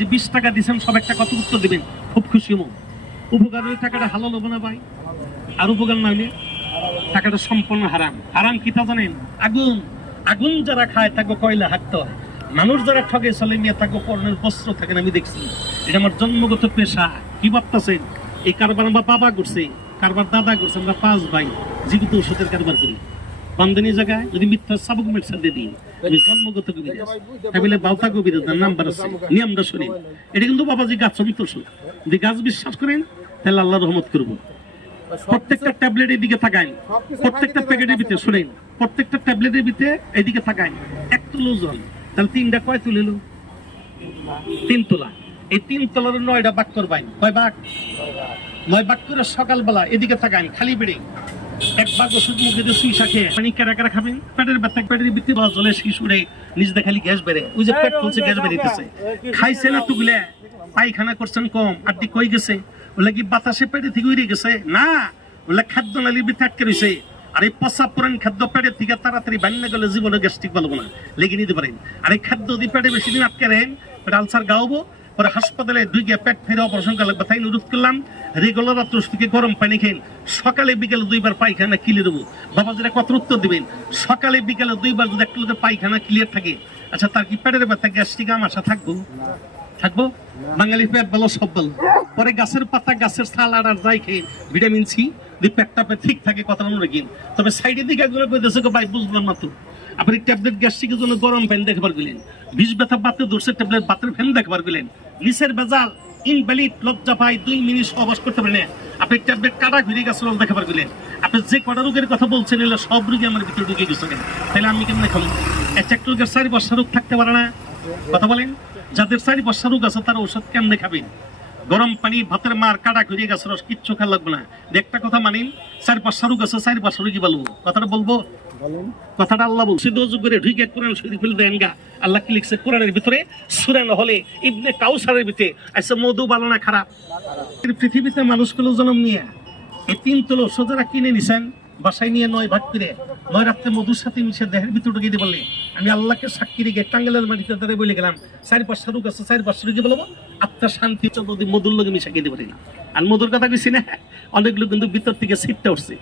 যে 20 টাকা দিয়েছেন সব একটা কত উত্তর দিবেন, খুব খুশি হবো। উপকার হলে টাকাটা হালাল হবো না ভাই? আর উপকার না হলে টাকাটা সম্পূর্ণ হারাম। হারাম কি তা জানেন? আগুন। আগুন যারা খায় তাকে কয়লা হাঁকতে হয়। মানুষ যারা ঠকে চলে নিয়ে তাকে পর্ণের বস্ত্র থাকেন। আমি দেখছি, এটা আমার জন্মগত পেশা। কি ভাবতেছেন? এই কারবার আমার বাবা করছে, কারবার দাদা করছে, আমরা 5 ভাই জীবিত ওষুধের কারবার করি। বান্ধনী জায়গায় যদি মিথ্যা সাবক মেডিসিন দিয়ে দিই, আমি জন্মগত কবিরাজ, তাহলে বাউতা কবিরাজ নাম্বার আছে, নিয়মটা শুনি। এটা কিন্তু বাবাজি গাছ সমিত ওষুধ। যদি গাছ বিশ্বাস করেন তাহলে আল্লাহ রহমত করবো। প্রত্যেকটা ট্যাবলেটের দিকে থাকায়, প্রত্যেকটা প্যাকেটের ভিতরে শুনেন, প্রত্যেকটা ট্যাবলেটের ভিতরে এদিকে থাকায় 1 তুলো জল। তাহলে 3টা কয় তুলে? 3 তোলা। এই 3 তোলার 9টা ভাগ করবেন। কয় ভাগ? 9 ভাগ করে সকালবেলা এদিকে থাকায় খালি বেড়ে 1 ভাগ ওষুধ মুখে দিয়ে সুইসা খেয়ে পানি কারা খাবেন। পেটের ব্যথা, পেটের ভিতরে জলে শিশুরে নিজে খালি গ্যাস বেড়ে, ওই যে পেট ফুলছে, গ্যাস বেরিয়েছে। খাইছে না তুগলে, পায়খানা করছেন কম, আড্ডি কই গেছে? ওলা কি বাতাসে পেটে থেকে উড়ে গেছে? না, ওলা খাদ্য নালীর ভিতরে আটকে রয়েছে। আর এই প্রস্রাব করেন খাদ্য পেটের থেকে তাড়াতাড়ি বান্না গেলে জীবনে গ্যাস্ট্রিক পালবো না, লেগে নিতে পারেন। আর এই খাদ্য যদি পেটে বেশি দিন আটকে রাখেন, পেটে আলসার গাওবো, পরে হাসপাতালে 2 গিয়ে পেট ফেরে অপারেশন করা লাগবে। তাই অনুরোধ করলাম, রেগুলার রাত্র থেকে গরম পানি খেন, সকালে বিকেলে 2 বার পায়খানা কিলে দেবো। বাবা যেটা কত উত্তর দিবেন, সকালে বিকেলে 2 বার যদি একটা লোকের পায়খানা ক্লিয়ার থাকে, আচ্ছা তার কি পেটের ব্যথা গ্যাস্ট্রিক আমাশা থাকবো? বাঙালি পেট ভালো, সব ভালো। পরে গাছের পাতা, গাছের ছাল আর যাই খেয়ে ভিটামিন সি পেটটা ঠিক থাকে, কথা মনে রাখেন। তবে সাইডের দিকে একজন কইতেছে ভাই বুঝলাম না তো, আপনি ট্যাবলেট গ্যাস্ট্রিকের জন্য গরম ফ্যান দেখবার গেলেন, বিষ ব্যথা বাতে দর্শে ট্যাবলেট বাতের ফ্যান দেখবার গেলেন, নিচের বেজাল ইনভ্যালিড লজ্জা পাই 2 মিনিট সহবাস করতে পারেন না, আপনি ট্যাবলেট কাটা ঘুরে গাছের দেখাবার গেলেন। আপনি যে কটা রোগের কথা বলছেন এলে সব রোগী আমার ভিতরে ঢুকে গেছে, তাহলে আমি কেমন খাবো? একটা রোগের 4 বছর রোগ থাকতে পারে না? কথা বলেন, যাদের 4 বছর রোগ আছে তারা ওষুধ কেমনে খাবেন? গরম পানি ভাতের মার কাটা ঘুরিয়ে গেছে, রস কিচ্ছু খেয়াল লাগবে না। একটা কথা মানিন, 4 বছর রোগ আছে, 4 বছর কি বলবো? কথাটা বলবো, কথাটা আল্লাহ বলছে। করে ঢুকে কোরআন শরীফ দেন গা। আল্লাহ কি লিখছে কোরআনের ভিতরে? সূরা নহলে ইবনে কাউসারের ভিতরে আচ্ছা মধু ভালো না খারাপ? পৃথিবীতে মানুষগুলো জন্ম নিয়ে এই 3 তোলো সোজারা কিনে নিছেন, বাসায় নিয়ে 9 ভাগ করে 9 রাত্রে মধুর সাথে মিশে দেহের ভিতরে ঢুকিয়ে দিয়ে বললে, আমি আল্লাহকে সাক্ষী রেখে টাঙ্গালের মাটিতে দাঁড়িয়ে বলে গেলাম 4 বছর রোগ আছে, 4 বছর কি বলবো? আত্মার শান্তি যদি মধুর লোকে মিশাইয়ে দিতে পারি না। আর মধুর কথা বেশি না, অনেক লোক কিন্তু ভিতর থেকে ছিটতে উঠছে।